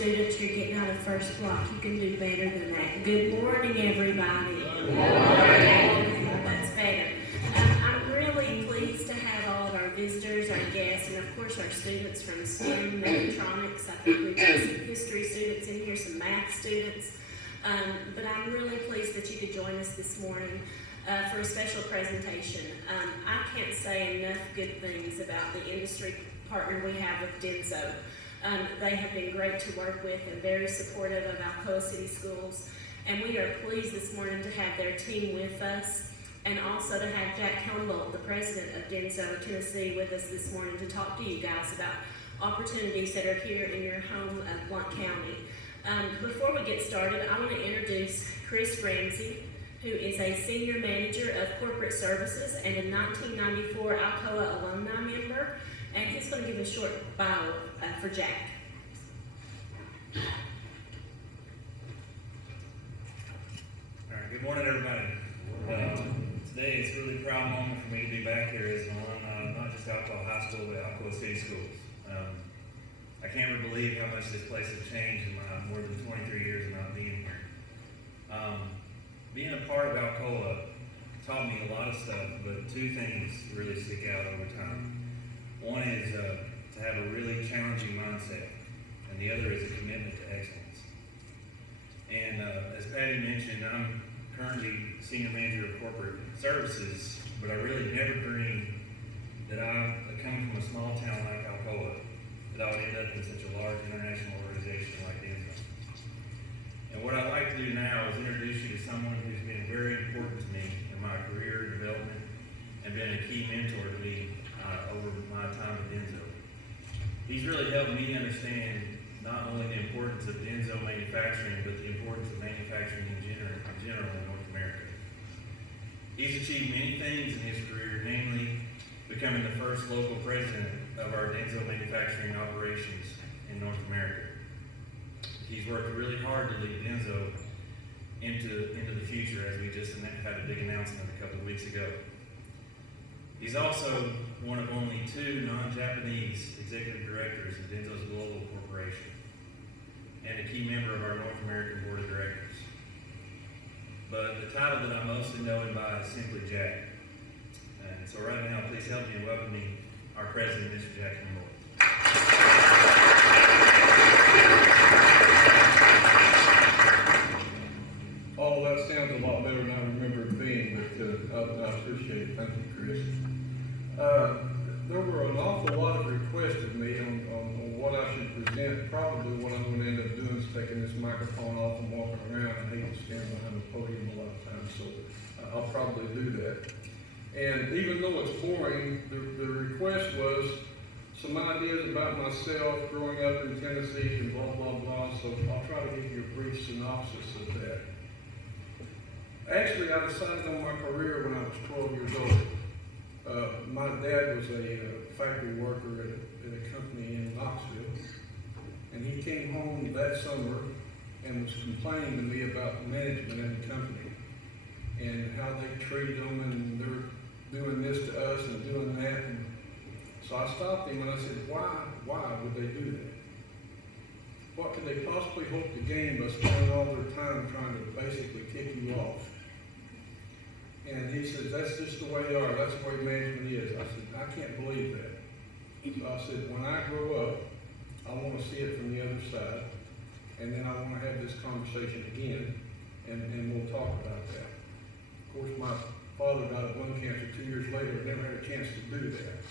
students are getting out of first block. You can do better than that. Good morning, everybody. Good morning. That's better. I'm really pleased to have all of our visitors, our guests, and of course our students from STEM, mechatronics. I think we've got some history students in here, some math students. But I'm really pleased that you could join us this morning for a special presentation. I can't say enough good things about the industry partner we have with Denso. They have been great to work with and very supportive of Alcoa City Schools. And we are pleased this morning to have their team with us, and also to have Jack Helmboldt, the president of Denso, Tennessee, with us this morning to talk to you guys about opportunities that are here in your home of Blount County. Before we get started, I want to introduce Chris Ramsey, who is a senior manager of corporate services and a 1994 Alcoa alumni member, and he's going to give a short bio for Jack. All right, good morning, everybody. Today it's a really proud moment for me to be back here as an alumni, not just Alcoa High School, but Alcoa City Schools. I can't really believe how much this place has changed in my more than 23 years of not being here. Being a part of Alcoa taught me a lot of stuff, but two things really stick out over time. One is to have a really challenging mindset, and the other is a commitment to excellence. And as Patty mentioned, I'm currently Senior Manager of Corporate Services, but I really never dreamed that coming from a small town like Alcoa, that I would end up in such a large international organization like Denso. And what I'd like to do now is introduce you to someone who's been very important to me in my career development and been a key mentor to me over my time at Denso. He's really helped me understand not only the importance of Denso manufacturing, but the importance of manufacturing in general in North America. He's achieved many things in his career, namely becoming the first local president of our Denso manufacturing operations in North America. He's worked really hard to lead Denso into the future, as we just had a big announcement a couple of weeks ago. He's also one of only two non-Japanese executive directors in Denso's global corporation, and a key member of our North American board of directors. But the title that I'm mostly known by is simply Jack. And so right now, please help me in welcoming our president, Mr. Jack Helmboldt. Oh, that sounds a lot better than I remember it being, but I appreciate it. Thank you, Chris. There were an awful lot of requests of me on what I should present. Probably what I'm going to end up doing is taking this microphone off and walking around. I hate to stand behind the podium a lot of times, so I'll probably do that. And even though it's boring, the request was some ideas about myself growing up in Tennessee and blah, blah, blah. So I'll try to give you a brief synopsis of that. Actually, I decided on my career when I was 12 years old. My dad was a factory worker at a company in Knoxville, and he came home that summer and was complaining to me about management in the company and how they treated them, and they're doing this to us and doing that. And so I stopped him and I said, why would they do that? What could they possibly hope to gain by spending all their time trying to basically kick you off? And he says, that's just the way they are. That's the way management is. I said, I can't believe that. So I said, when I grow up, I want to see it from the other side. And then I want to have this conversation again. And we'll talk about that. Of course, my father died of lung cancer 2 years later. I never had a chance to do that.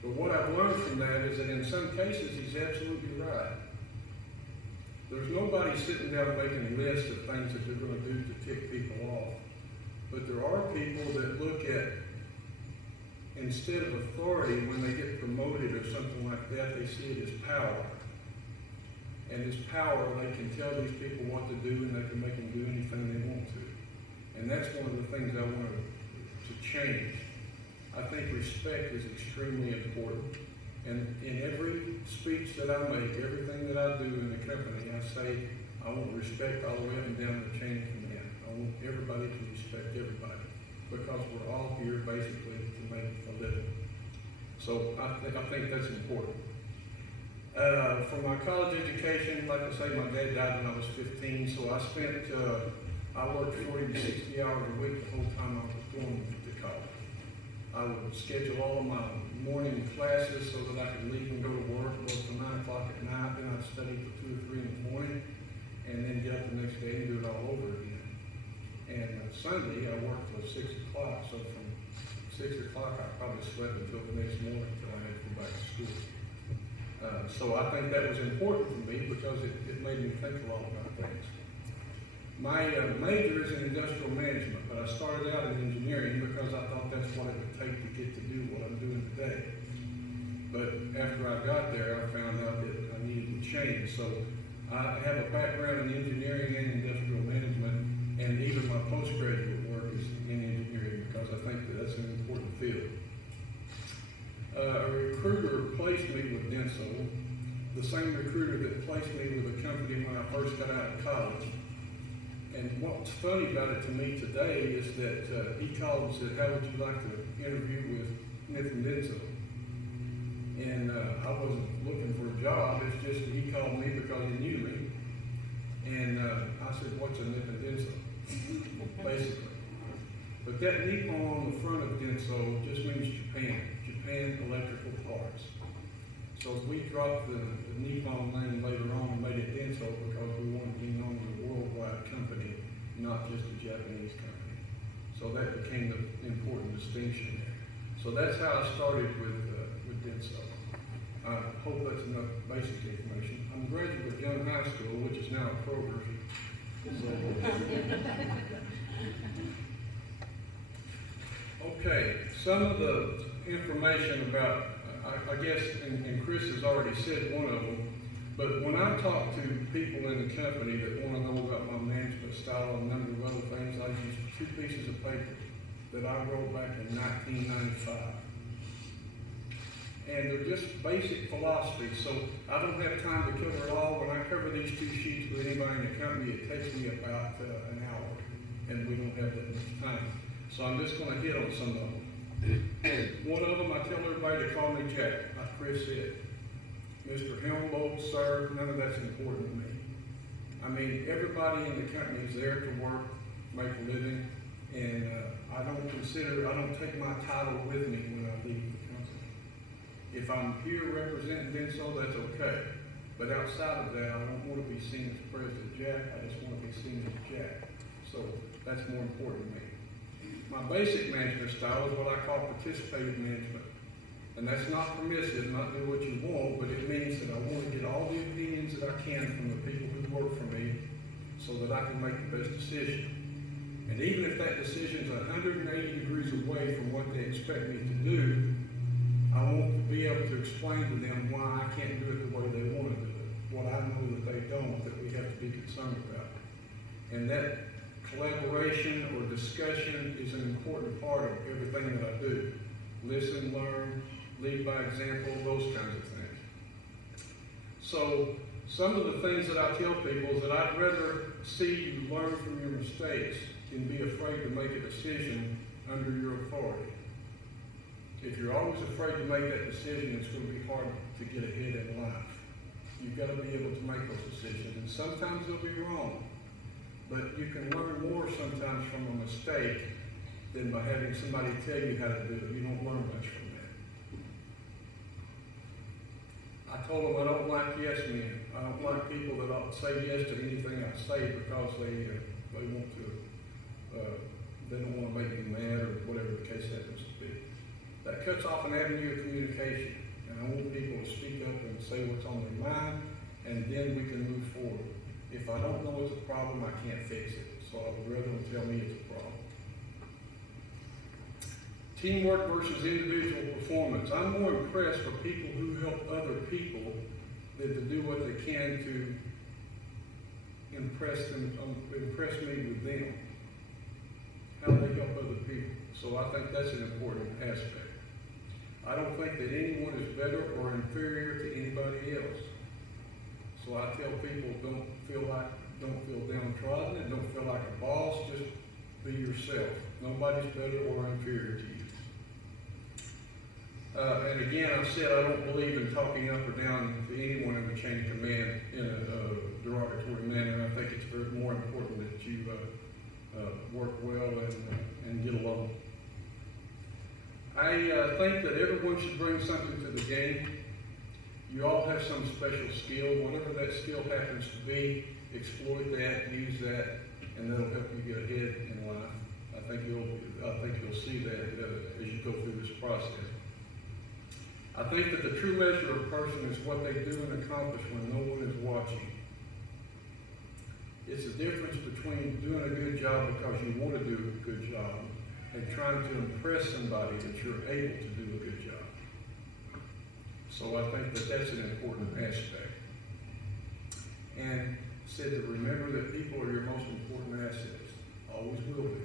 But what I've learned from that is that in some cases, he's absolutely right. There's nobody sitting down making lists of things that they're going to do to tick people off. But there are people that look at, instead of authority, when they get promoted or something like that, they see it as power. And this power, they can tell these people what to do, and they can make them do anything they want to. And that's one of the things I want to change. I think respect is extremely important. And in every speech that I make, everything that I do in the company, I say, I want respect all the way up and down the chain of command. I want everybody to respect everybody, because we're all here basically to make a living. So I think that's important. For my college education, like I say, my dad died when I was 15, so I worked 40 to 60 hours a week the whole time I was going to college. I would schedule all of my morning classes so that I could leave and go to work till 9 o'clock at night, then I'd study till 2 or 3 in the morning, and then get up the next day and do it all over again. And Sunday, I worked till 6 o'clock, so from 6 o'clock, I probably slept until the next morning until I had to go back to school. So I think that was important for me because it made me think a lot about things. My major is in industrial management, but I started out in engineering because I thought that's what it would take to get to do what I'm doing today. But after I got there, I found out that I needed to change. So I have a background in engineering and industrial management, and even my postgraduate work is in engineering because I think that that's an important field. A recruiter placed me with Denso, the same recruiter that placed me with a company when I first got out of college. And what's funny about it to me today is that he called and said, "How would you like to interview with Smith and Denso?" And I wasn't looking for a job, it's just that he called me because he knew me. And I said, "What's a Smith and Denso?" Basically. But that Nippon on the front of Denso just means Japan Electrical Parts. So we dropped the Nippon name later on and made it Denso because we wanted to be known as a worldwide company, not just a Japanese company. So that became the important distinction there. So that's how I started with Denso. I hope that's enough basic information. I'm a graduate of Young High School, which is now a Kroger. Okay, some of the information about, I guess, and Chris has already said one of them, but when I talk to people in the company that want to know about my management style and a number of other things, I use 2 pieces of paper that I wrote back in 1995. And they're just basic philosophies, so I don't have time to cover it all. When I cover these 2 sheets with anybody in the company, it takes me about an hour, and we don't have that much time. So I'm just going to hit on some of them. One of them, I tell everybody to call me Jack, like Chris said. Mr. Helmboldt, sir, none of that's important to me. I mean, everybody in the company is there to work, make a living, and I don't take my title with me when I leave the company. If I'm here representing Denso, that's okay. But outside of that, I don't want to be seen as President Jack, I just want to be seen as Jack. So that's more important to me. My basic management style is what I call participative management. And that's not permissive, not do what you want, but it means that I want to get all the opinions that I can from the people who work for me so that I can make the best decision. And even if that decision is 180 degrees away from what they expect me to do, I want to be able to explain to them why I can't do it the way they want to do it, what I know that they don't, that we have to be concerned about. And that collaboration or discussion is an important part of everything that I do. Listen, learn, lead by example, those kinds of things. So some of the things that I tell people is that I'd rather see you learn from your mistakes than be afraid to make a decision under your authority. If you're always afraid to make that decision, it's going to be hard to get ahead in life. You've got to be able to make those decisions, and sometimes they'll be wrong. But you can learn more sometimes from a mistake than by having somebody tell you how to do it. You don't learn much from that. I told them I don't like yes men. I don't like people that say yes to anything I say because they want to, they don't want to make me mad or whatever the case happens to be. That cuts off an avenue of communication. And I want people to speak up and say what's on their mind, and then we can move forward. If I don't know it's a problem, I can't fix it. So I would rather them tell me it's a problem. Teamwork versus individual performance. I'm more impressed with people who help other people than to do what they can to impress me with them. How they help other people. So I think that's an important aspect. I don't think that anyone is better or inferior to anybody else. So I tell people, don't feel downtrodden and don't feel like a boss, just be yourself. Nobody's better or inferior to you. And again, I've said I don't believe in talking up or down to anyone in the chain of command in a derogatory manner. I think it's very more important that you work well and get along. I think that everyone should bring something to the game. You all have some special skill. Whatever that skill happens to be, exploit that, use that, and that'll help you get ahead in life. I think you'll see that as you go through this process. I think that the true measure of a person is what they do and accomplish when no one is watching. It's the difference between doing a good job because you want to do a good job and trying to impress somebody that you're able to do a good job. So I think that that's an important aspect. And said to remember that people are your most important assets. Always will be.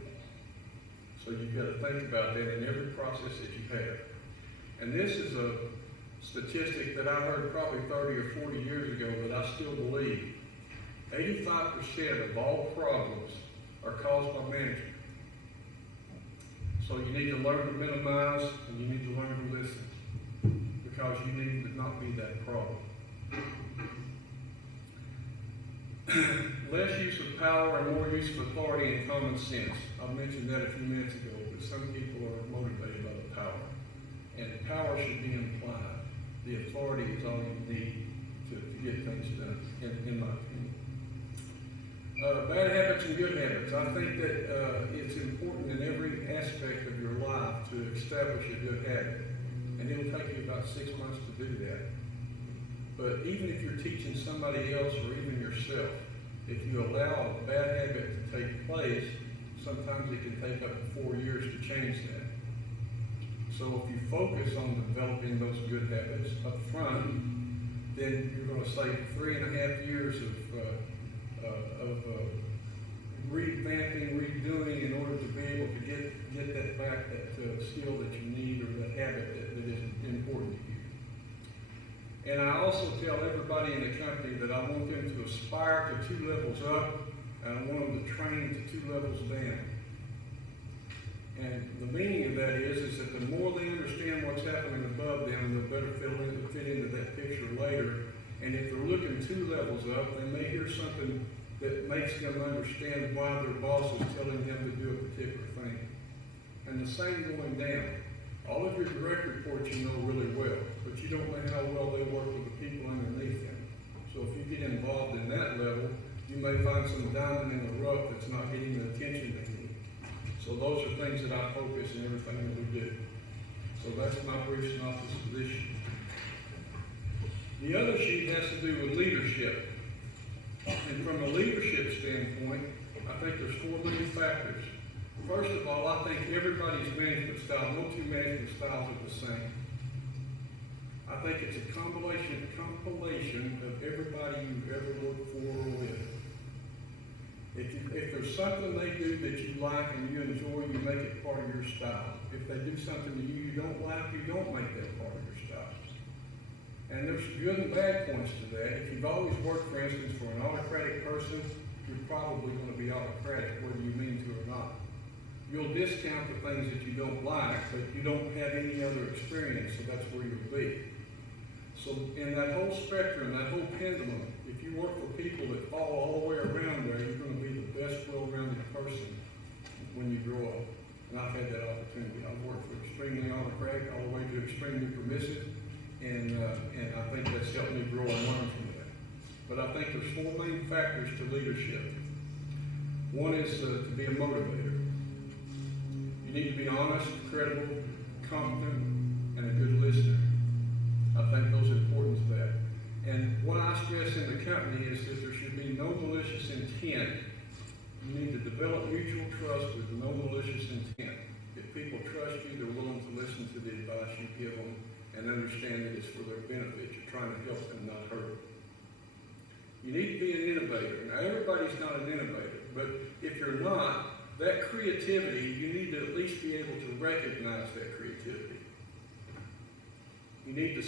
So you've got to think about that in every process that you have. And this is a statistic that I heard probably 30 or 40 years ago that I still believe. 85% of all problems are caused by management. So you need to learn to minimize and you need to learn to listen because you need to not be that problem. Less use of power and more use of authority and common sense. I mentioned that a few minutes ago, but some people are motivated by the power. And power should be implied. The authority is all you need to get things done, in my opinion. Bad habits and good habits. I think that it's important in every aspect of your life to establish a good habit. And it'll take you about 6 months to do that. But even if you're teaching somebody else or even yourself, if you allow a bad habit to take place, sometimes it can take up to 4 years to change that. So if you focus on developing those good habits up front, then you're going to save 3.5 years of revamping, redoing in order to be able to get that back, that skill that you need or that habit that is important to you. And I also tell everybody in the company that I want them to aspire to 2 levels up, and I want them to train to 2 levels down. And the meaning of that is that the more they understand what's happening above them, they'll better fit into that picture later. And if they're looking 2 levels up, they may hear something that makes them understand why their boss is telling them to do a particular thing. And the same going down. All of your direct reports you know really well, but you don't know how well they work with the people underneath them. So if you get involved in that level, you may find some diamond in the rough that's not getting the attention they need. So those are things that I focus in everything that we do. So that's my brief synopsis of this sheet. The other sheet has to do with leadership. And from a leadership standpoint, I think there's 4 main factors. First of all, I think everybody's management style, no 2 management styles are the same. I think it's a compilation of everybody you've ever worked for or with. If there's something they do that you like and you enjoy, you make it part of your style. If they do something that you don't like, you don't make that part of your style. And there's good and bad points to that. If you've always worked, for instance, for an autocratic person, you're probably going to be autocratic, whether you mean to or not. You'll discount the things that you don't like, but you don't have any other experience, so that's where you'll be. So in that whole spectrum, that whole pendulum, if you work for people that fall all the way around there, you're going to be the best well-rounded person when you grow up. And I've had that opportunity. I've worked for extremely autocratic all the way to extremely permissive, and I think that's helped me grow and learn from that. But I think there's 4 main factors to leadership. One is to be a motivator. You need to be honest, credible, competent, and a good listener. I think those are important to that. And what I stress in the company is that there should be no malicious intent. You need to develop mutual trust with no malicious intent. If people trust you, they're willing to listen to the advice you give them and understand that it's for their benefit. You're trying to help them, not hurt them. You need to be an innovator. Now, everybody's not an innovator, but if you're not, that creativity, you need to at least be able to recognize that creativity. You need to,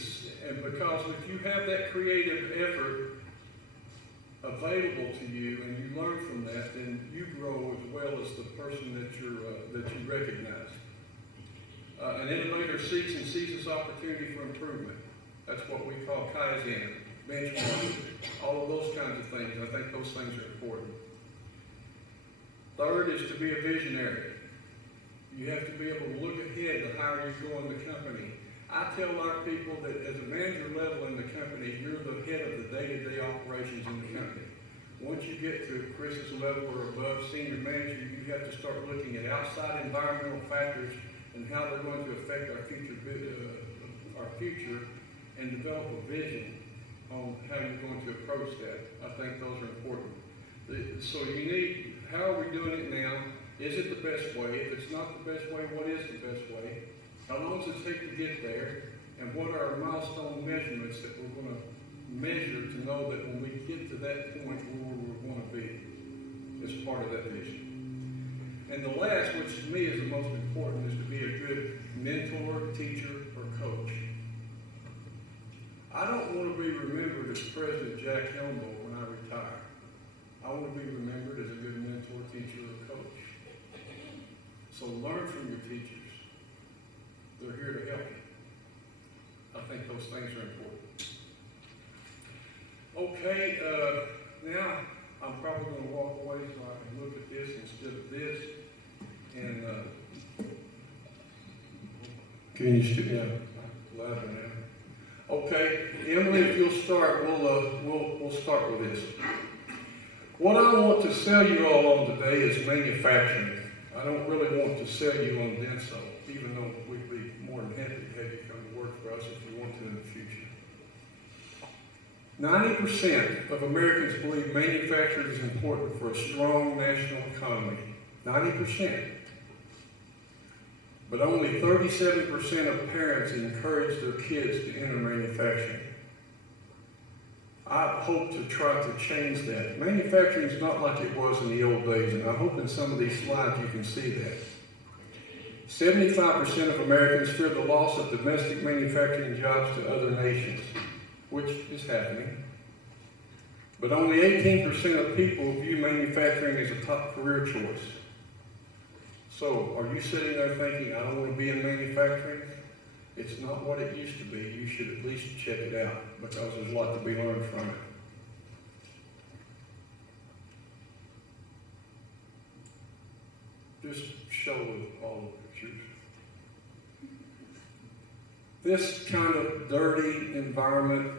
and because if you have that creative effort available to you and you learn from that, then you grow as well as the person that you recognize. An innovator seeks and seizes opportunity for improvement. That's what we call Kaizen, benchmarking, all of those kinds of things. I think those things are important. Third is to be a visionary. You have to be able to look ahead to how you're going the company. I tell our people that as a manager level in the company, you're the head of the day-to-day operations in the company. Once you get to Chris's level or above, senior manager, you have to start looking at outside environmental factors and how they're going to affect our future, and develop a vision on how you're going to approach that. I think those are important. So you need, how are we doing it now? Is it the best way? If it's not the best way, what is the best way? How long does it take to get there? And what are our milestone measurements that we're going to measure to know that when we get to that point where we want to be as part of that vision? And the last, which to me is the most important, is to be a good mentor, teacher, or coach. I don't want to be remembered as President Jack Helmboldt when I retire. I want to be remembered as a good mentor, teacher, or coach. So learn from your teachers. They're here to help you. I think those things are important. Okay, now I'm probably going to walk away so I can look at this instead of this. And can you stick me up louder now? Okay, Emily, if you'll start, we'll start with this. What I want to sell you all on today is manufacturing. I don't really want to sell you on Denso, even though we'd be more than happy to have you come to work for us if you want to in the future. 90% of Americans believe manufacturing is important for a strong national economy. 90%. But only 37% of parents encourage their kids to enter manufacturing. I hope to try to change that. Manufacturing is not like it was in the old days, and I hope in some of these slides you can see that. 75% of Americans fear the loss of domestic manufacturing jobs to other nations, which is happening. But only 18% of people view manufacturing as a top career choice. So, are you sitting there thinking, I don't want to be in manufacturing? It's not what it used to be. You should at least check it out, because there's a lot to be learned from it. Just show all the pictures. This kind of dirty environment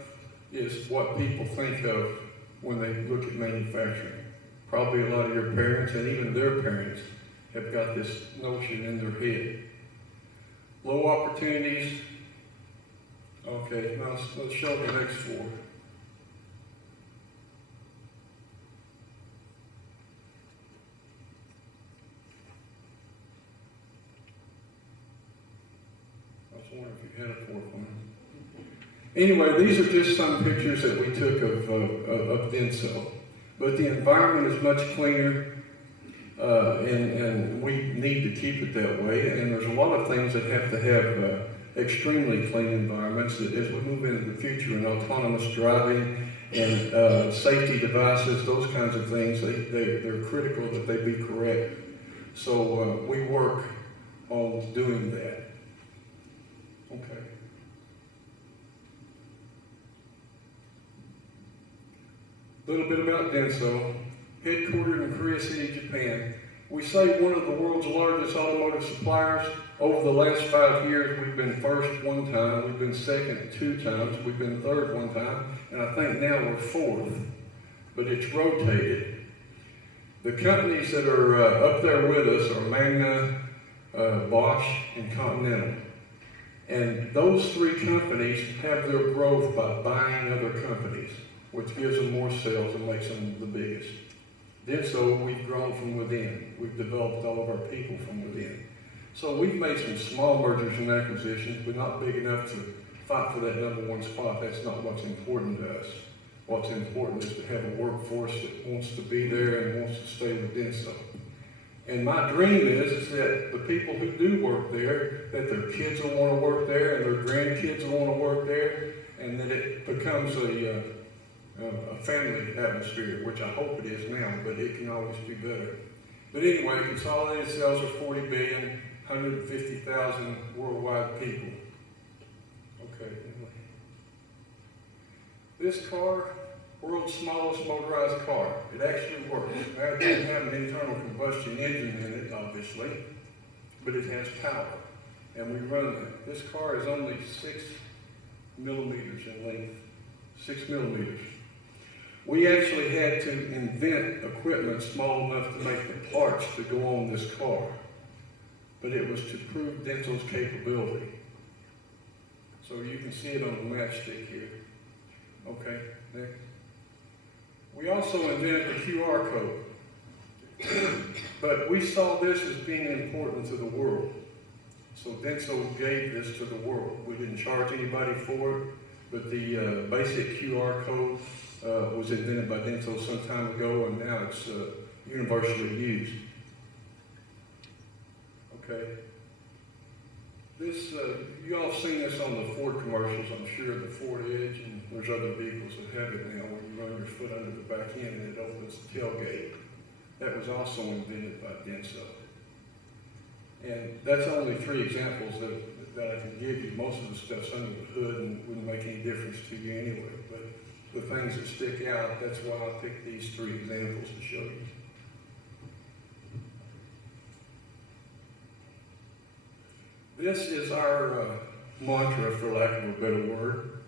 is what people think of when they look at manufacturing. Probably a lot of your parents and even their parents have got this notion in their head. Low opportunities. Okay, now let's show the next four. I was wondering if you had a fourth one. Anyway, these are just some pictures that we took of Denso. But the environment is much cleaner. And we need to keep it that way. And there's a lot of things that have to have extremely clean environments that as we move into the future in autonomous driving and safety devices, those kinds of things, they're critical that they be correct. So we work on doing that. Okay. A little bit about Denso. Headquartered in Korea City, Japan. We say one of the world's largest automotive suppliers. Over the last 5 years, we've been first one time, we've been second 2 times, we've been third 1 time, and I think now we're fourth. But it's rotated. The companies that are up there with us are Magna, Bosch, and Continental. And those 3 companies have their growth by buying other companies, which gives them more sales and makes them the biggest. Denso, we've grown from within. We've developed all of our people from within. So we've made some small mergers and acquisitions, but not big enough to fight for that #1 spot. That's not what's important to us. What's important is to have a workforce that wants to be there and wants to stay with Denso. And my dream is that the people who do work there, that their kids will want to work there and their grandkids will want to work there, and that it becomes a family atmosphere, which I hope it is now, but it can always be better. But anyway, consolidated sales are $40 billion, 150,000 worldwide people. Okay, anyway. This car, world's smallest motorized car. It actually works. Now, it doesn't have an internal combustion engine in it, obviously, but it has power. And we run that. This car is only 6 millimeters in length. 6 millimeters. We actually had to invent equipment small enough to make the parts to go on this car. But it was to prove Dental's capability. So you can see it on the matchstick here. Okay, next. We also invented the QR code. But we saw this as being important to the world. So Dental gave this to the world. We didn't charge anybody for it, but the basic QR code was invented by Dental some time ago, and now it's universally used. Okay. This, you all have seen this on the Ford commercials, I'm sure, the Ford Edge, and there's other vehicles that have it now, where you run your foot under the back end and it opens the tailgate. That was also invented by Denso. And that's only 3 examples that I can give you. Most of the stuff's under the hood and wouldn't make any difference to you anyway. But the things that stick out, that's why I picked these 3 examples to show you. This is our mantra, for lack of a better word: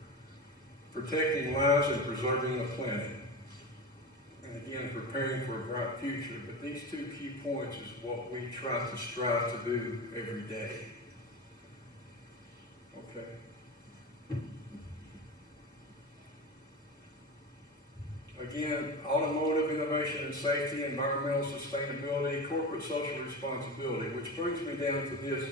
protecting lives and preserving the planet. And again, preparing for a bright future. But these 2 key points is what we try to strive to do every day. Okay. Again, automotive innovation and safety, environmental sustainability, corporate social responsibility, which brings me down to this.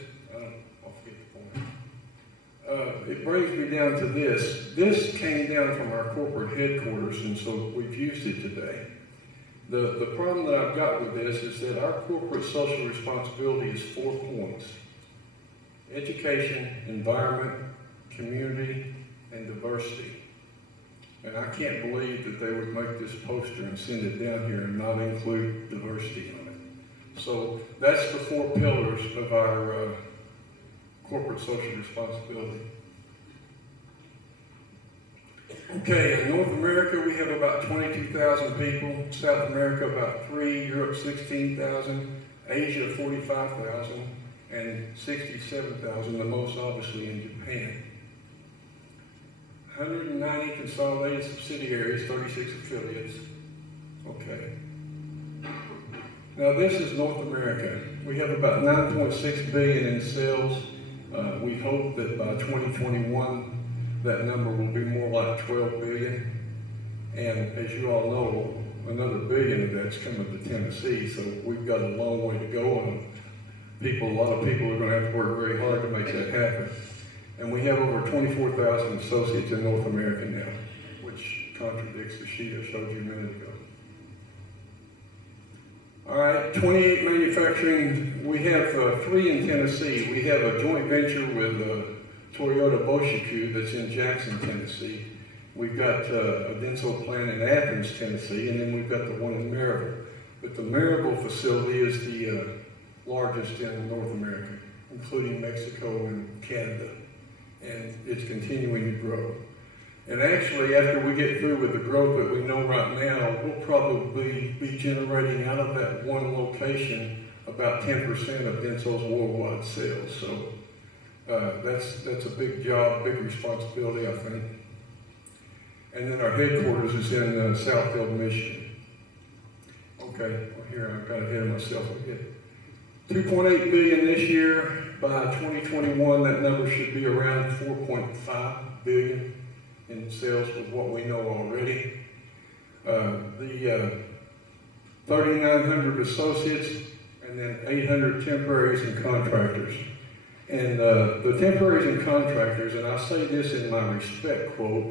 I'll forget the point. It brings me down to this. This came down from our corporate headquarters, and so we've used it today. The problem that I've got with this is that our corporate social responsibility is 4 points: education, environment, community, and diversity. And I can't believe that they would make this poster and send it down here and not include diversity on it. So that's the 4 pillars of our corporate social responsibility. Okay, in North America we have about 22,000 people, South America about 3, Europe 16,000, Asia 45,000, and 67,000, the most obviously in Japan. 190 consolidated subsidiaries, 36 affiliates. Okay. Now this is North America. We have about 9.6 billion in sales. We hope that by 2021 that number will be more like 12 billion. And as you all know, another billion of that's coming to Tennessee, so we've got a long way to go, and a lot of people are going to have to work very hard to make that happen. And we have over 24,000 associates in North America now, which contradicts the sheet I showed you a minute ago. All right, 28 manufacturing. We have 3 in Tennessee. We have a joint venture with Toyota Boshiku that's in Jackson, Tennessee. We've got a Denso plant in Athens, Tennessee, and then we've got the one in Maryville. But the Maryville facility is the largest in North America, including Mexico and Canada. And it's continuing to grow. And actually, after we get through with the growth that we know right now, we'll probably be generating out of that one location about 10% of Denso's worldwide sales. So that's a big job, big responsibility, I think. And then our headquarters is in Southfield, Michigan. Okay, well, here I got ahead of myself again. 2.8 billion this year. By 2021, that number should be around 4.5 billion in sales with what we know already. The 3,900 associates, and then 800 temporaries and contractors. And the temporaries and contractors, and I say this in my respect quote,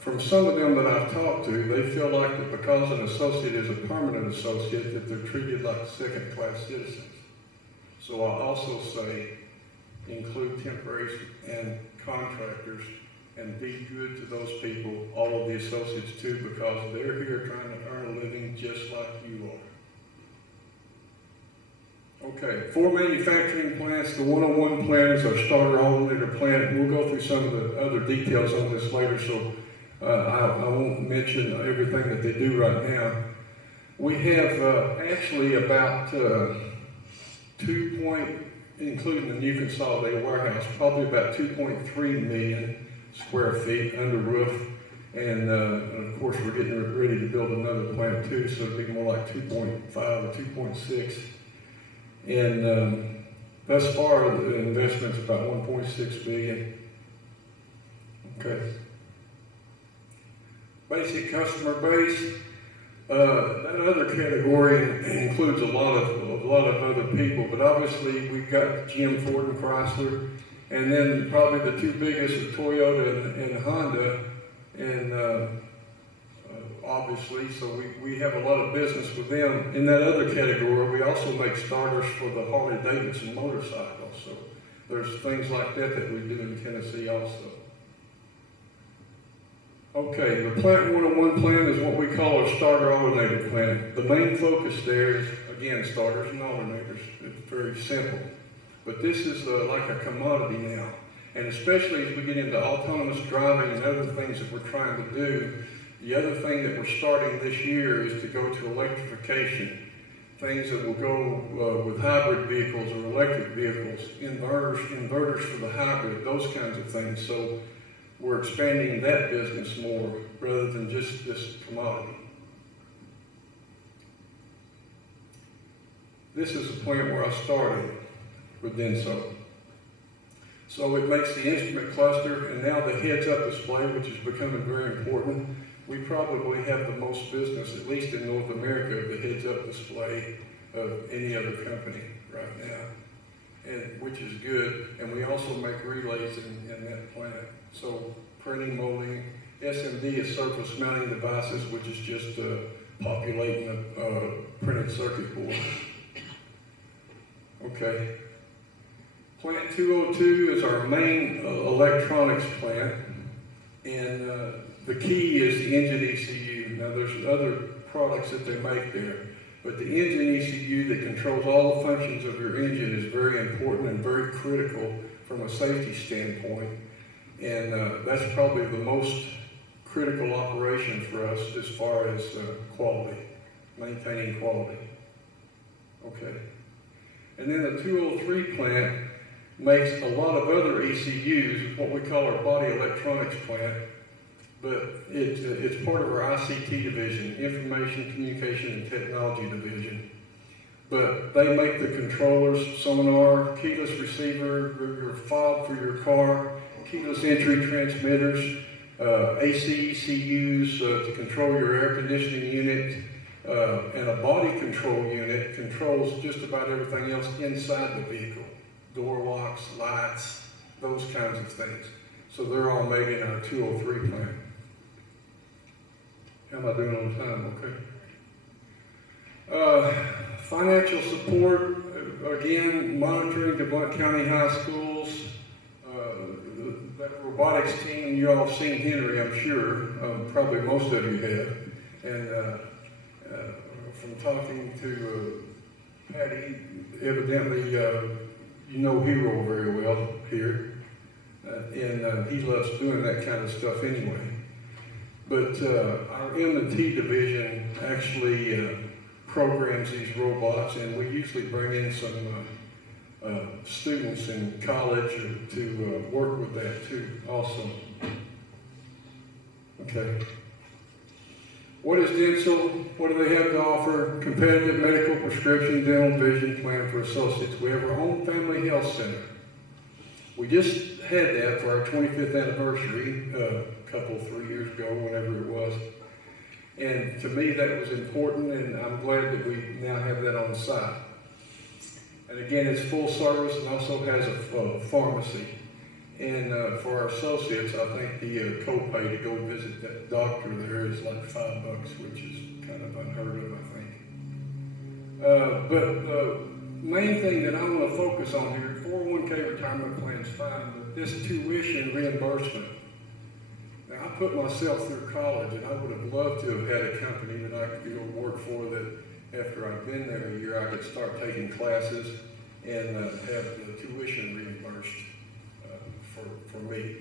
from some of them that I've talked to, they feel like that because an associate is a permanent associate, that they're treated like second-class citizens. So I also say include temporaries and contractors and be good to those people, all of the associates too, because they're here trying to earn a living just like you are. Okay, 4 manufacturing plants. The 101 plant is our starter alternator plant. We'll go through some of the other details on this later, so I won't mention everything that they do right now. We have actually about including the new consolidated warehouse, probably about 2.3 million square feet under roof. And of course, we're getting ready to build another plant too, so it'll be more like 2.5 or 2.6. And thus far, the investment's about 1.6 billion. Okay. Basic customer base. That other category includes a lot of other people, but obviously we've got GM, Ford, and Chrysler, and then probably the two biggest are Toyota and Honda, and obviously, so we have a lot of business with them. In that other category, we also make starters for the Harley-Davidson motorcycles, so there's things like that we do in Tennessee also. Okay, the Plant 101 plant is what we call our starter alternator plant. The main focus there is, again, starters and alternators. It's very simple. But this is like a commodity now. And especially as we get into autonomous driving and other things that we're trying to do, the other thing that we're starting this year is to go to electrification. Things that will go with hybrid vehicles or electric vehicles, inverters for the hybrid, those kinds of things. So we're expanding that business more rather than just this commodity. This is the plant where I started with Denso. So it makes the instrument cluster and now the heads-up display, which is becoming very important. We probably have the most business, at least in North America, of the heads-up display of any other company right now, and which is good. And we also make relays in that plant. So printing, molding, SMD is surface mounting devices, which is just populating a printed circuit board. Okay. Plant 202 is our main electronics plant, and the key is the engine ECU. Now there's other products that they make there, but the engine ECU that controls all the functions of your engine is very important and very critical from a safety standpoint. And that's probably the most critical operation for us as far as quality, maintaining quality. Okay. And then the 203 plant makes a lot of other ECUs, what we call our body electronics plant, but it's part of our ICT division, Information, Communication, and Technology division. But they make the controllers, sonar, keyless receiver, your fob for your car, keyless entry transmitters, AC ECUs to control your air conditioning unit, and a body control unit controls just about everything else inside the vehicle. Door locks, lights, those kinds of things. So they're all made in our 203 plant. How am I doing on time? Okay. Financial support, again, monitoring to Blount County High Schools. That robotics team, you all have seen Henry, I'm sure. Probably most of you have. And from talking to Patty, evidently you know Hero very well here. And he loves doing that kind of stuff anyway. But our M&T division actually programs these robots, and we usually bring in some students in college to work with that too also. Okay. What is Denso? What do they have to offer? Competitive medical, prescription, dental, vision plan for associates. We have our own family health center. We just had that for our 25th anniversary a 3 years ago, whenever it was. And to me, that was important, and I'm glad that we now have that on site. And again, it's full service and also has a pharmacy. And for our associates, I think the copay to go visit that doctor there is like $5, which is kind of unheard of, I think. But the main thing that I want to focus on here, 401k retirement plan is fine, but this tuition reimbursement. Now, I put myself through college, and I would have loved to have had a company that I could go work for that after I'd been there a year, I could start taking classes and have the tuition reimbursed for me.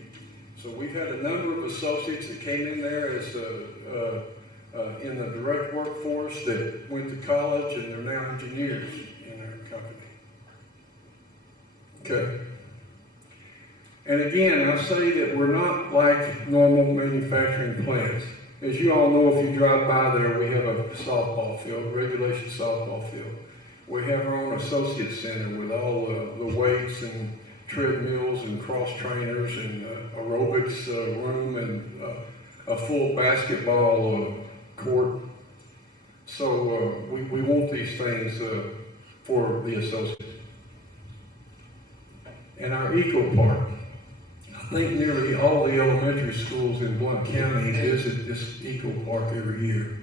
So we've had a number of associates that came in there as in the direct workforce that went to college, and they're now engineers in our company. Okay. And again, I say that we're not like normal manufacturing plants. As you all know, if you drive by there, we have a softball field, regulation softball field. We have our own associate center with all the weights and treadmills and cross trainers and aerobics room and a full basketball court. So we want these things for the associates. And our eco park. I think nearly all the elementary schools in Blount County visit this eco park every year.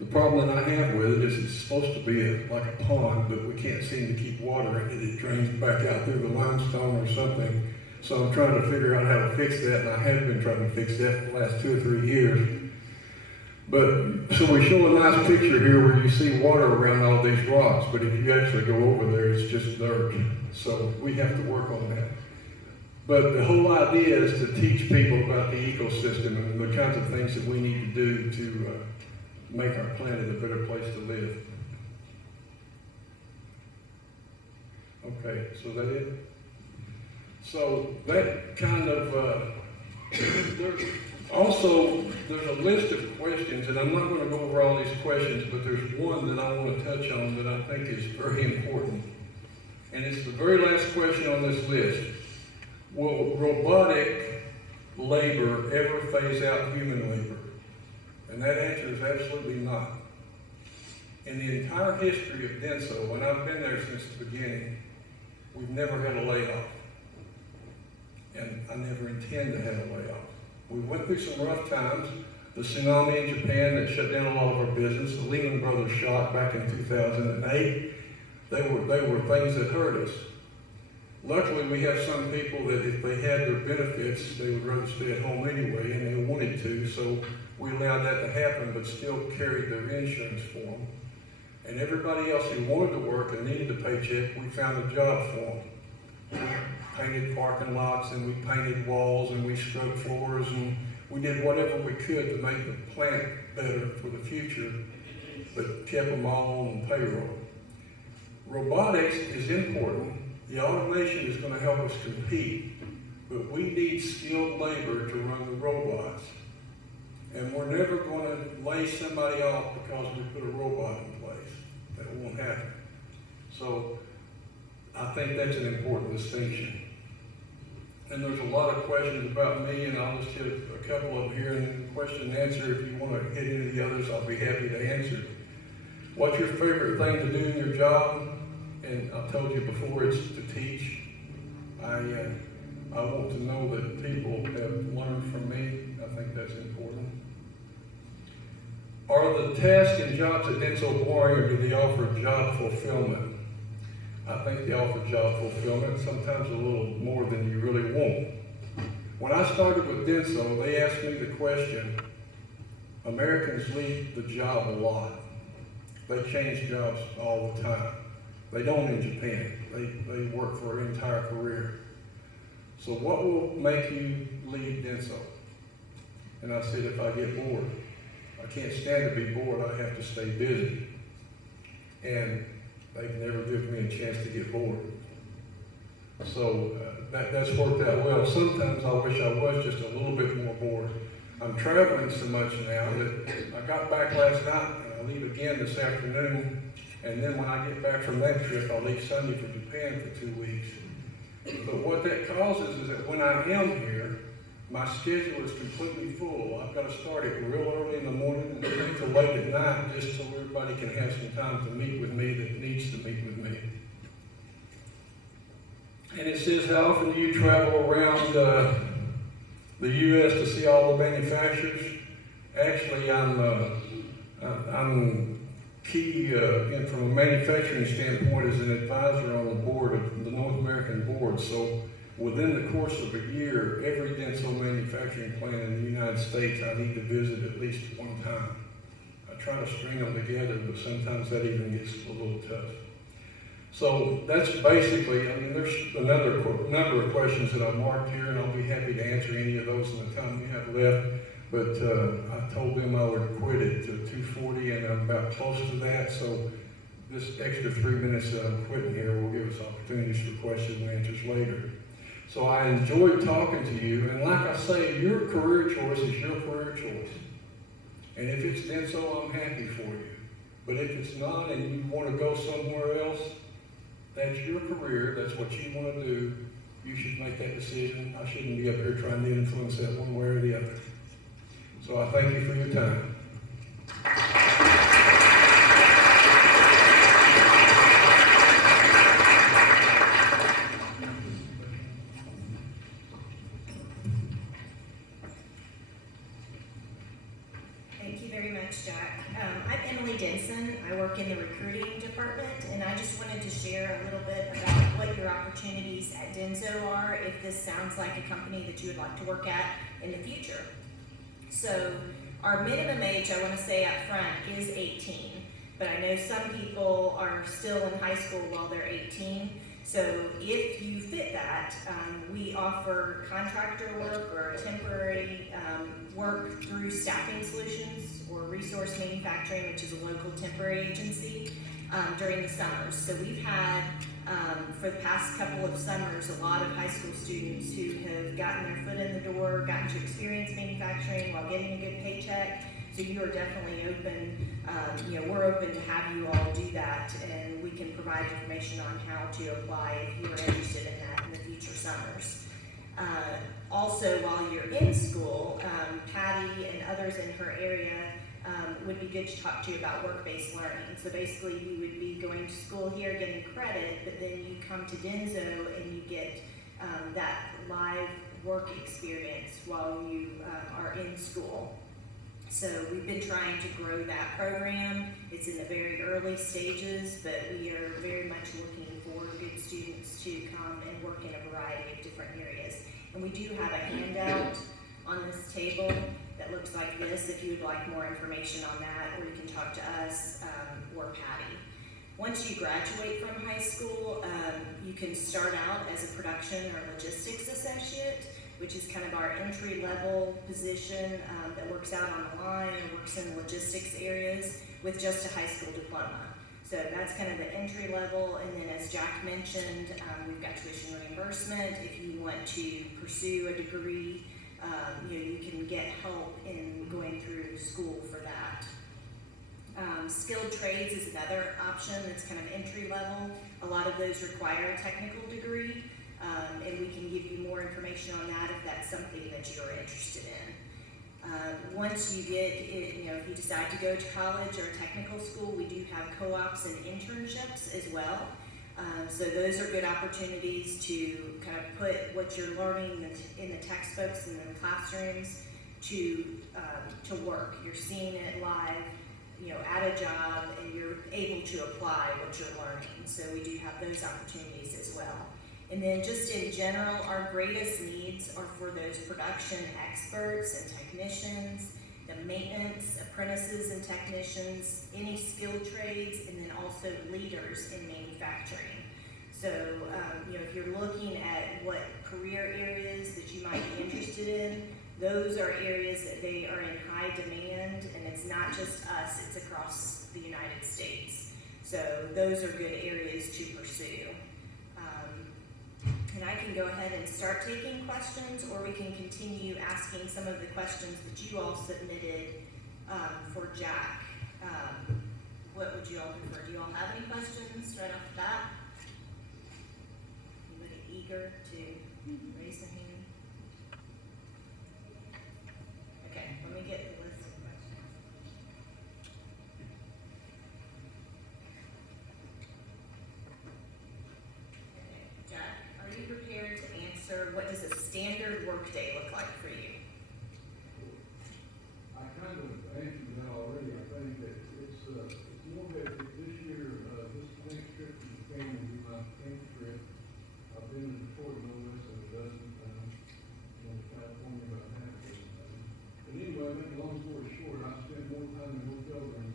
The problem that I have with it is it's supposed to be like a pond, but we can't seem to keep water in it. It drains back out through the limestone or something. So I'm trying to figure out how to fix that, and I have been trying to fix that for the last 2 or 3 years. But, so we show a nice picture here where you see water around all these rocks, but if you actually go over there, it's just dirt. So we have to work on that. But the whole idea is to teach people about the ecosystem and the kinds of things that we need to do to make our planet a better place to live. Okay, so that it? So that kind of, there's a list of questions, and I'm not going to go over all these questions, but there's one that I want to touch on that I think is very important. And it's the very last question on this list. Will robotic labor ever phase out human labor? And that answer is absolutely not. In the entire history of Denso, and I've been there since the beginning, we've never had a layoff. And I never intend to have a layoff. We went through some rough times. The tsunami in Japan that shut down a lot of our business, the Lehman Brothers shock back in 2008, they were things that hurt us. Luckily, we have some people that if they had their benefits, they would rather stay at home anyway, and they wanted to, so we allowed that to happen, but still carried their insurance for them. And everybody else who wanted to work and needed a paycheck, we found a job for them. We painted parking lots, and we painted walls, and we scrubbed floors, and we did whatever we could to make the plant better for the future, but kept them all on payroll. Robotics is important. The automation is going to help us compete, but we need skilled labor to run the robots. And we're never going to lay somebody off because we put a robot in place. That won't happen. So I think that's an important distinction. And there's a lot of questions about me, and I'll just hit a couple of them here and question and answer. If you want to hit any of the others, I'll be happy to answer. What's your favorite thing to do in your job? And I've told you before, it's to teach. I want to know that people have learned from me. I think that's important. Are the tasks and jobs at Denso boring, or do they offer job fulfillment? I think they offer job fulfillment, sometimes a little more than you really want. When I started with Denso, they asked me the question, Americans leave the job a lot. They change jobs all the time. They don't in Japan. They work for an entire career. So what will make you leave Denso? And I said, if I get bored. I can't stand to be bored. I have to stay busy. And they've never given me a chance to get bored. So that's worked out well. Sometimes I wish I was just a little bit more bored. I'm traveling so much now that I got back last night and I leave again this afternoon. And then when I get back from that trip, I'll leave Sunday for Japan for 2 weeks. But what that causes is that when I am here, my schedule is completely full. I've got to start it real early in the morning and stay till late at night just so everybody can have some time to meet with me that needs to meet with me. And it says, how often do you travel around the U.S. to see all the manufacturers? Actually, I'm key from a manufacturing standpoint as an advisor on the board of the North American board. So within the course of a year, every Denso manufacturing plant in the United States I need to visit at least one time I try to string them together, but sometimes that even gets a little tough. So that's basically, I mean, there's another number of questions that I've marked here, and I'll be happy to answer any of those in the time we have left. But I told them I would quit at 2:40, and I'm about close to that. So this extra 3 minutes that I'm quitting here will give us opportunities for questions and answers later. So I enjoyed talking to you, and like I say, your career choice is your career choice. And if it's been so, I'm happy for you. But if it's not, and you want to go somewhere else, that's your career, that's what you want to do. You should make that decision. I shouldn't be up here trying to influence that one way or the other. So I thank you for your time. Thank you very much, Jack. I'm Emily Denson. I work in the recruiting department, and I just wanted to share a little bit about what your opportunities at Denso are, if this sounds like a company that you would like to work at in the future. So our minimum age, I want to say up front, is 18, but I know some people are still in high school while they're 18. So if you fit that, we offer contractor work or temporary work through Staffing Solutions or Resource Manufacturing, which is a local temporary agency, during the summers. So we've had, for the past couple of summers, a lot of high school students who have gotten their foot in the door, gotten to experience manufacturing while getting a good paycheck. So you are definitely open, we're open to have you all do that, and we can provide information on how to apply if you are interested in that in the future summers. Also, while you're in school, Patty and others in her area would be good to talk to you about work-based learning. So basically, you would be going to school here, getting credit, but then you come to Denso and you get that live work experience while you are in school. So we've been trying to grow that program. It's in the very early stages, but we are very much looking for good students to come and work in a variety of different areas. And we do have a handout on this table that looks like this if you would like more information on that, or you can talk to us or Patty. Once you graduate from high school, you can start out as a production or logistics associate, which is kind of our entry-level position that works out on the line or works in the logistics areas with just a high school diploma. So that's kind of the entry level, and then as Jack mentioned, we've got tuition reimbursement. If you want to pursue a degree, you can get help in going through school for that. Skilled trades is another option that's kind of entry level. A lot of those require a technical degree. And we can give you more information on that if that's something that you're interested in. Once you get it, if you decide to go to college or technical school, we do have co-ops and internships as well. So those are good opportunities to kind of put what you're learning in the textbooks and in the classrooms to work. You're seeing it live, at a job, and you're able to apply what you're learning. So we do have those opportunities as well. And then just in general, our greatest needs are for those production experts and technicians, the maintenance, apprentices and technicians, any skilled trades, and then also leaders in manufacturing. So, if you're looking at what career areas that you might be interested in, those are areas that they are in high demand, and it's not just us, it's across the United States. So those are good areas to pursue. And I can go ahead and start taking questions, or we can continue asking some of the questions that you all submitted for Jack. What would you all prefer? Do you all have any questions right off the bat? Anybody eager to raise a hand? Okay, let me get the list of questions. Jack, are you prepared to answer what does a standard workday look like for you? I kind of answered that already. I think that it's more that this year, this next trip to Japan will be my 10th trip. I've been to Detroit no less than a dozen times, and to California about half a dozen times. But anyway, make a long story short, I spent more time in hotel rooms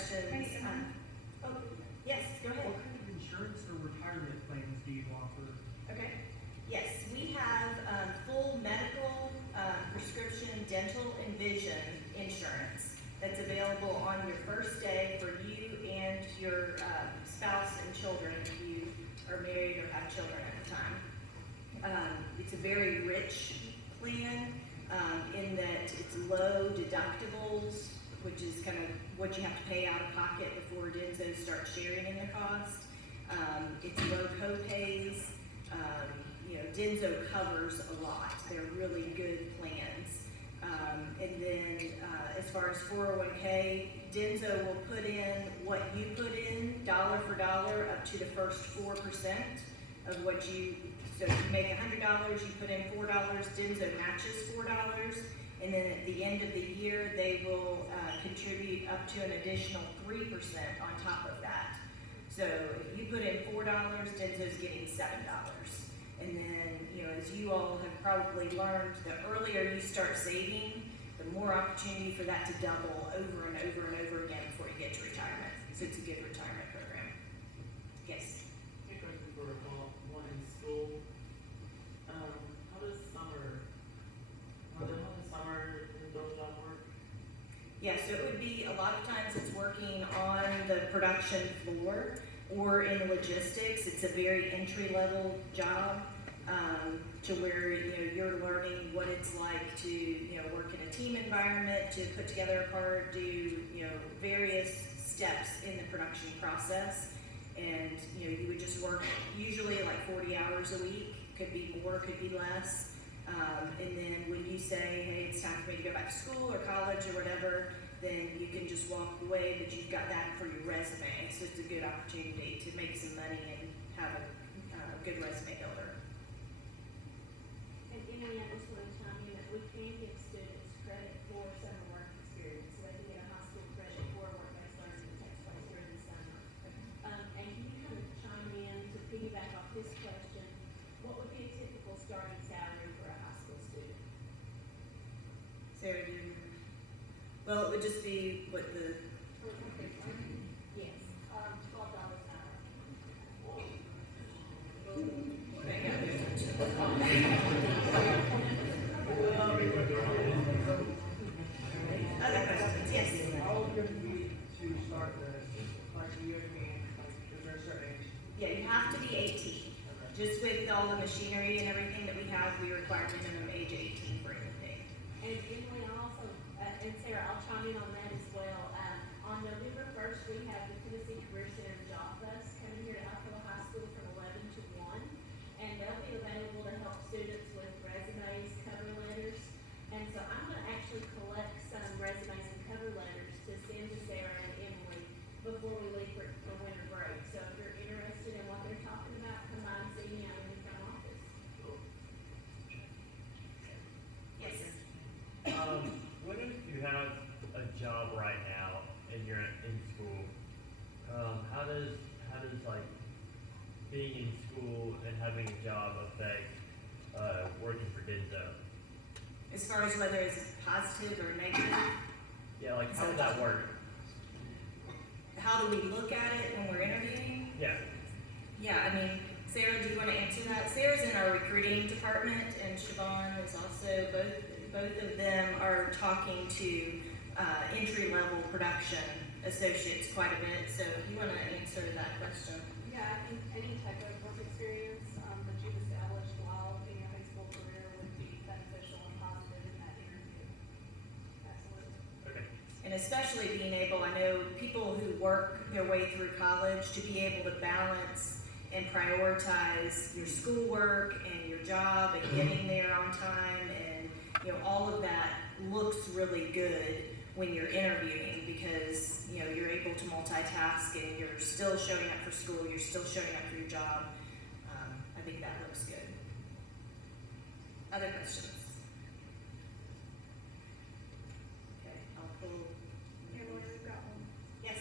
questions. Oh, yes, go ahead. What kind of insurance or retirement plans do you offer? Okay. Yes, we have full medical, prescription, dental, and vision insurance that's available on your first day for you and your spouse and children if you are married or have children at the time. It's a very rich plan in that it's low deductibles, which is kind of what you have to pay out of pocket before Denso starts sharing in the cost. It's low co-pays. Denso covers a lot. They're really good plans. And then as far as 401k, Denso will put in what you put in, dollar for dollar, up to the first 4% of what you, so if you make $100, you put in $4, Denso matches $4, and then at the end of the year, they will contribute up to an additional 3% on top of that. So if you put in $4, Denso's getting $7. And then, as you all have probably learned, the earlier you start saving, the more opportunity for that to double over and over and over again before you get to retirement. So it's a good retirement program. Yes? A question for one in school. How does summer indoor job work? Yeah, so it would be, a lot of times it's working on the production floor or in logistics. It's a very entry-level job to where you're learning what it's like to work in a team environment, to put together a part, do various steps in the production process, and you would just work usually like 40 hours a week. Could be more, could be less. And then when you say, hey, it's time for me to go back to school or college or whatever, then you can just walk away, but you've got that for your resume. So it's a good opportunity to make some money and have a good resume builder. And Emily, I just want to chime in that we can give students credit for summer work experience, so they can get a high school credit for work-based learning that takes place during the summer. And can you kind of chime in to piggyback off this question, what would be a typical starting salary for a high school student? Sarah, do you? Well, it would just be what the. Yes, $12 an hour. Other questions? Yes. How old do you need to start this? Like, do you have any, is there a certain age? Yeah, you have to be 18. Just with all the machinery and everything that we have, we require minimum age 18 for anything. And Emily, I'll also, and Sarah, I'll chime in on that as well. On November 1st, we have the Tennessee Career Center Job Bus coming here to Alcoa High School from 11 to 1. And they'll be available to help students with resumes, cover letters. And so I'm going to actually collect some resumes and cover letters to send to Sarah and Emily before we leave for winter break. So if you're interested in what they're talking about, come by and see me out in the front office. Yes. What if you have a job right now and you're in school? How does like being in school and having a job affect working for Denso? As far as whether it's positive or negative, Yeah, like how would that work? how do we look at it when we're interviewing? Yeah. Yeah, I mean, Sarah, do you want to answer that? Sarah's in our recruiting department, and Siobhan is also, both of them are talking to entry-level production associates quite a bit, so if you want to answer that question. Yeah, I think any type of work experience that you've established while in your high school career would be beneficial and positive in that interview. Absolutely. Okay. And especially being able, I know people who work their way through college, to be able to balance and prioritize your schoolwork and your job and getting there on time, and all of that looks really good when you're interviewing, because you're able to multitask and you're still showing up for school, you're still showing up for your job. I think that looks good. Other questions? Okay, I'll pull. Emily, we've got one. Yes,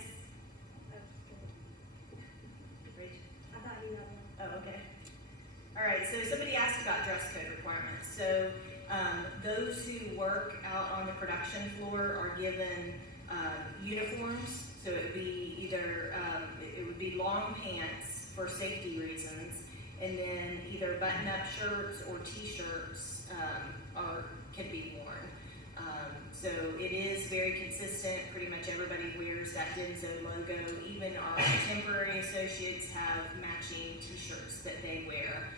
Rachel. I thought you had one. Oh, okay. All right, so somebody asked about dress code requirements. So those who work out on the production floor are given uniforms. So it would be either, it would be long pants for safety reasons, and then either button-up shirts or t-shirts, can be worn. So it is very consistent, pretty much everybody wears that Denso logo, even our temporary associates have matching t-shirts that they wear,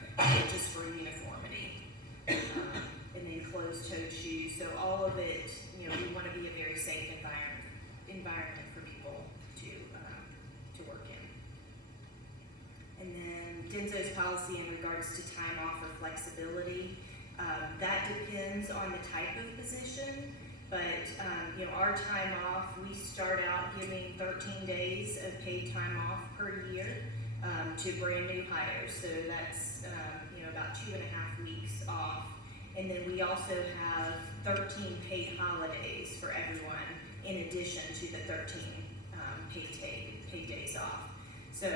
just for uniformity. And then closed-toed shoes, so all of it, you know, we wanna be a very safe environment for people to work in. And then Denso's policy in regards to time off or flexibility, that depends on the type of position, but, you know, our time off, we start out giving 13 days of paid time off per year, to brand new hires, so that's, you know, about 2.5 weeks off. And then we also have 13 paid holidays for everyone, in addition to the 13 paid days off. So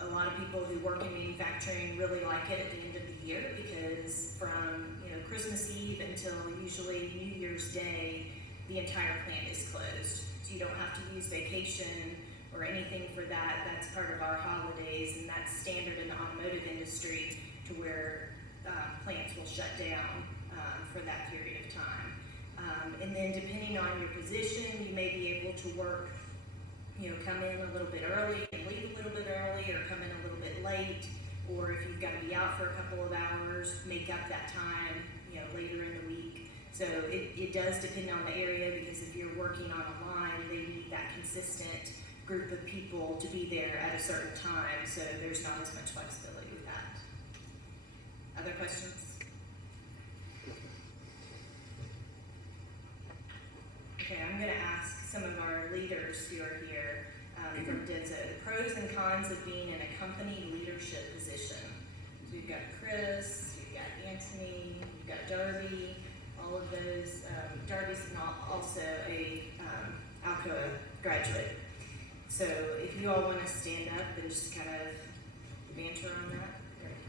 a lot of people who work in manufacturing really like it at the end of the year, because from, you know, Christmas Eve until usually New Year's Day, the entire plant is closed. So you don't have to use vacation or anything for that. That's part of our holidays, and that's standard in the automotive industry, to where plants will shut down for that period of time. And then depending on your position, you may be able to work, you know, come in a little bit early and leave a little bit early, or come in a little bit late, or if you've got to be out for a couple of hours, make up that time, you know, later in the week. So it does depend on the area, because if you're working on a line, they need that consistent group of people to be there at a certain time, so there's not as much flexibility with that. Other questions? Okay, I'm gonna ask some of our leaders who are here from Denso, the pros and cons of being in a company leadership position. So we've got Chris, we've got Anthony, we've got Darby, all of those. Darby's also a Alcoa graduate. So if you all want to stand up and just kind of banter on that. Great.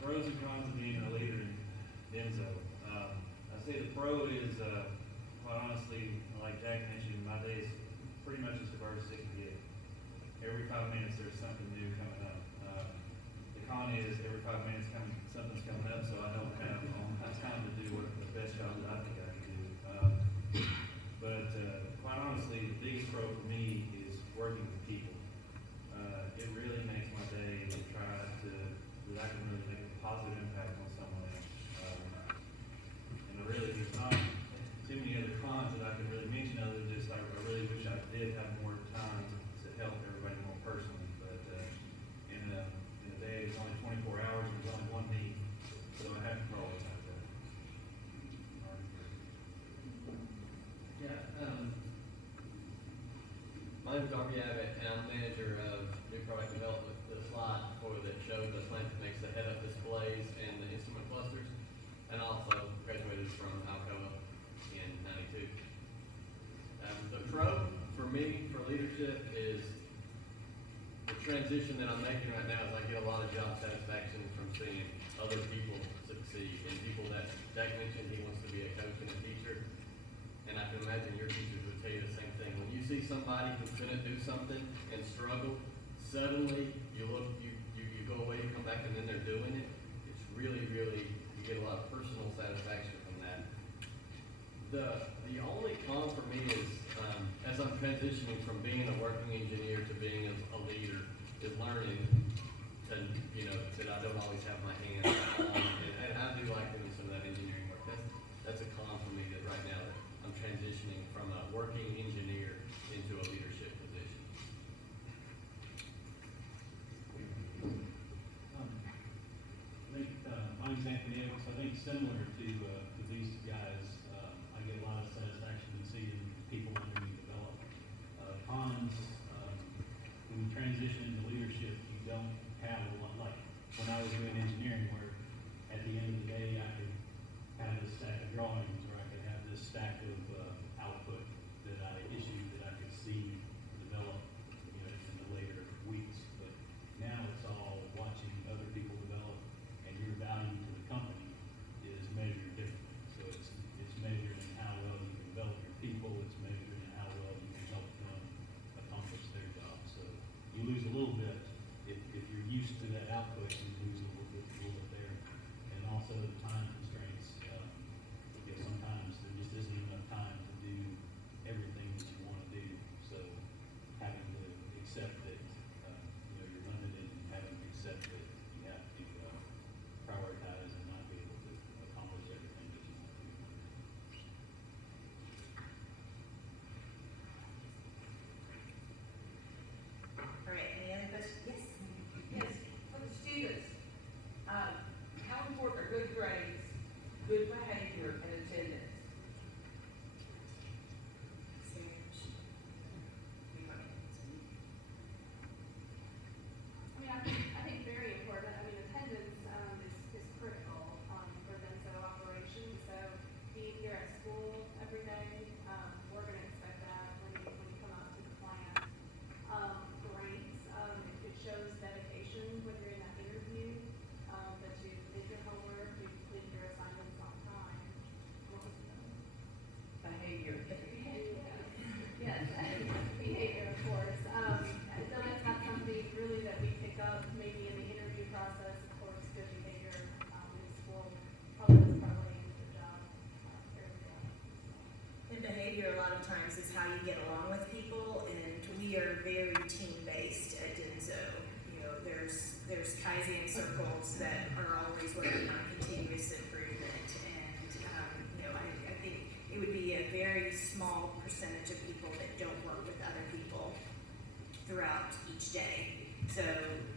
Pros and cons of being a leader in Denso. I say the pro is, quite honestly, like Jack mentioned, my day is pretty much as diverse as it can get. Every 5 minutes there's something new coming up. The con is every 5 minutes something's coming up, so I don't have time to do the best job that I think I can do. But quite honestly, the biggest pro for me is working with people. It really makes my day to try that I can really make a positive impact on someone else. And really, there's not too many other cons that I can really mention, other than just I really wish I did have more time to help everybody more personally. But in a day, it's only 24 hours, and there's only one me, so I have to prioritize that. Yeah, my name is Darby Abbott, and I'm manager of new product development. The slide before that showed the plant that makes the head-up displays and the instrument clusters, and also graduated from Alcoa in '92. The pro for me for leadership is the transition that I'm making right now. Is I get a lot of job satisfaction from seeing other people succeed, and people that Jack mentioned he wants to be a coach and a teacher. And I can imagine your teachers would tell you the same thing. When you see somebody who couldn't do something and struggle, suddenly you go away, you come back, and then they're doing it. It's really, you get a lot of personal satisfaction from that. The only con for me is, as I'm transitioning from being a working engineer to being a leader, is learning to, that I don't always have my hands on. And I do like doing some of that engineering work. That's a con for me that right now that I'm transitioning from a working engineer into a leadership position. I think, my name's Anthony Evans. I think similar to these guys, I get a lot of satisfaction in seeing people under me develop. Cons, when you transition into leadership, you don't have a lot, like when I was doing engineering, where at the end of the day, I could have this stack of drawings, or I could have this stack of output that I issued that I could see develop, in the later weeks. But now it's all watching other people develop, and your value to the company is measured differently. So it's lot of times is how you get along with people, and we are very team-based at Denso. You know, there's Kaizen circles that are always working on continuous improvement, and, you know, I think it would be a very small percentage of people that don't work with other people throughout each day. So,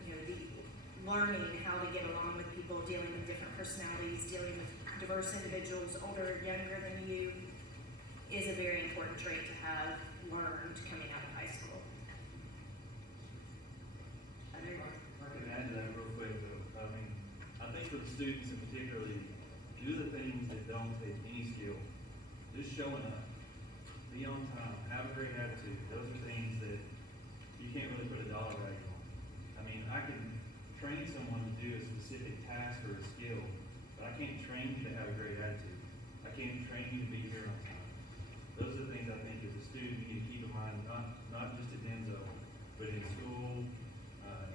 you know, the learning how to get along with people, dealing with different personalities, dealing with diverse individuals, older, younger than you, is a very important trait to have learned coming out of high school. I can add to that real quick though. I mean, I think for the students in particularly, do the things that don't take any skill. Just showing up, be on time, have a great attitude. Those are things that you can't really put a dollar value on. I mean, I can train someone to do a specific task or a skill, but I can't train you to have a great attitude. I can't train you to be here on time. Those are the things I think as a student you need to keep in mind, not just at Denso, but in school,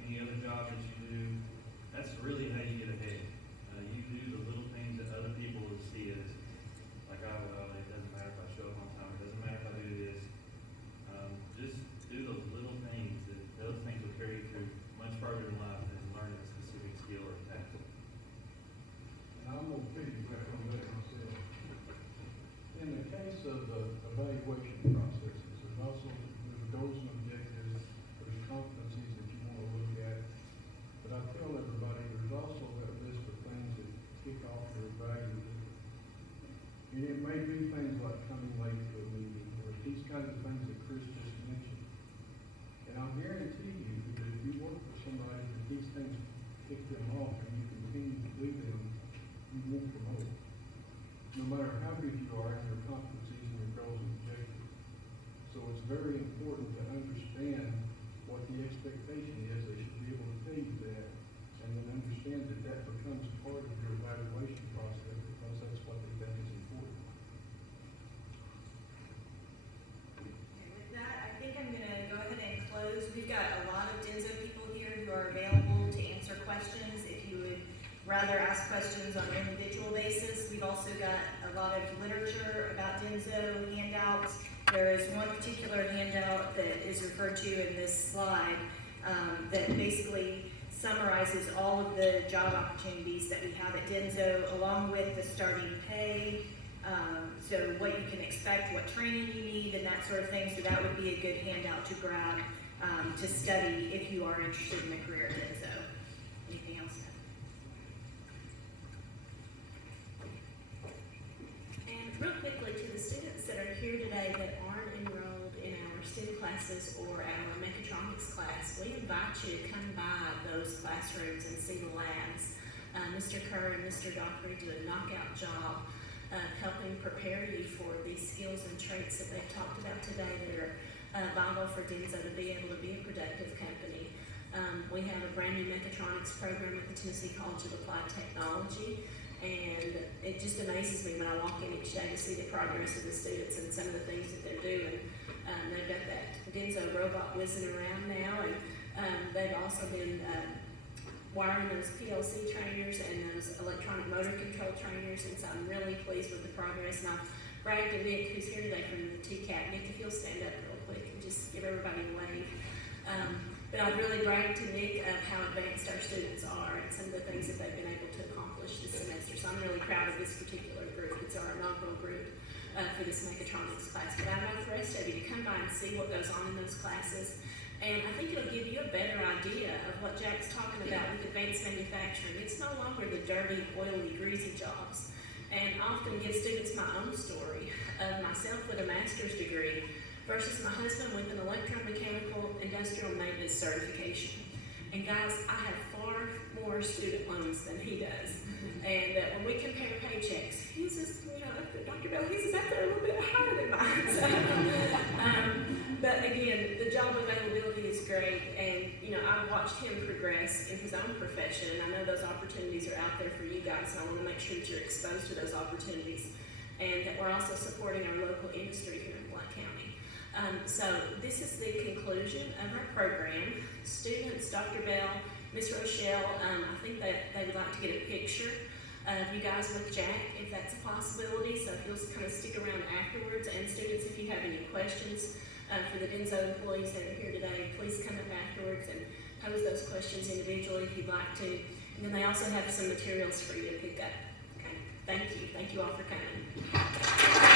any other job that you do. That's really how you get ahead. You do the little things that other people will see as, like, oh, well, it doesn't matter if I show up on time, it doesn't matter if I do this. Just do those little things, those things will carry you through much farther in life than learning a specific skill or task. And I'm gonna piggyback on that myself. In the case of the evaluation processes, there's goals and objectives, there's competencies that you wanna look at. But I tell everybody, there's also that list of things that kick off your evaluation. And it may be things like coming late to a meeting, or these kinds of things that Chris just mentioned. And I'll guarantee you that if you work for somebody that these things kick them off and you continue to do them, you won't promote. No matter how good you are in your competencies and your goals and objectives. So it's very important to understand what the expectation is. They should be able to tell you that, and then understand that that becomes part of your evaluation process because that's what they think is important. And with that, I think I'm gonna go ahead and close. We've got a lot of Denso people here who are available to answer questions if you would rather ask questions on an individual basis. We've also got a lot of literature about Denso handouts. There is one particular handout that is referred to in this slide that basically summarizes all of the job opportunities that we have at Denso, along with the starting pay, so what you can expect, what training you need, and that sort of thing. So that would be a good handout to grab to study if you are interested in a career at Denso. Anything else? And real quickly, to the students that are here today that aren't enrolled in our STEM classes or our mechatronics class, we invite you to come by those classrooms and see the labs. Mr. Kerr and Mr. Dockery do a knockout job of helping prepare you for these skills and traits that they've talked about today that are vital for Denso to be able to be a productive company. We have a brand new mechatronics program at the Tennessee College of Applied Technology. And it just amazes me when I walk in each day to see the progress of the students and some of the things that they're doing. They've got that Denso robot whizzing around now, and they've also been wiring those PLC trainers and those electronic motor control trainers, and so I'm really pleased with the progress. And I'll brag to Nick, who's here today from the TCAP. Nick, if you'll stand up real quick and just give everybody a wave. But I'd really brag to Nick of how advanced our students are and some of the things that they've been able to accomplish this semester. So I'm really proud of this particular group. It's our inaugural group for this mechatronics class. But I know for the rest of you to come by and see what goes on in those classes. And I think it'll give you a better idea of what Jack's talking about with advanced manufacturing. It's no longer the dirty, oily, greasy jobs. And I often give students my own story of myself with a master's degree versus my husband with an electromechanical industrial maintenance certification. And guys, I have far more student loans than he does. And when we compare paychecks, his is, Dr. Bell, his is out there a little bit higher than mine. So, but again, the job availability is great, and I've watched him progress in his own profession, and I know those opportunities are out there for you guys, and I want to make sure that you're exposed to those opportunities, and that we're also supporting our local industry here in Blount County. So this is the conclusion of our program. Students, Dr. Bell, Ms. Rochelle, I think that they would like to get a picture you guys with Jack, if that's a possibility, so if you'll kind of stick around afterwards, and students, if you have any questions for the Denso employees that are here today, please come up afterwards and pose those questions individually if you'd like to. And then they also have some materials for you to pick up. Okay, thank you all for coming.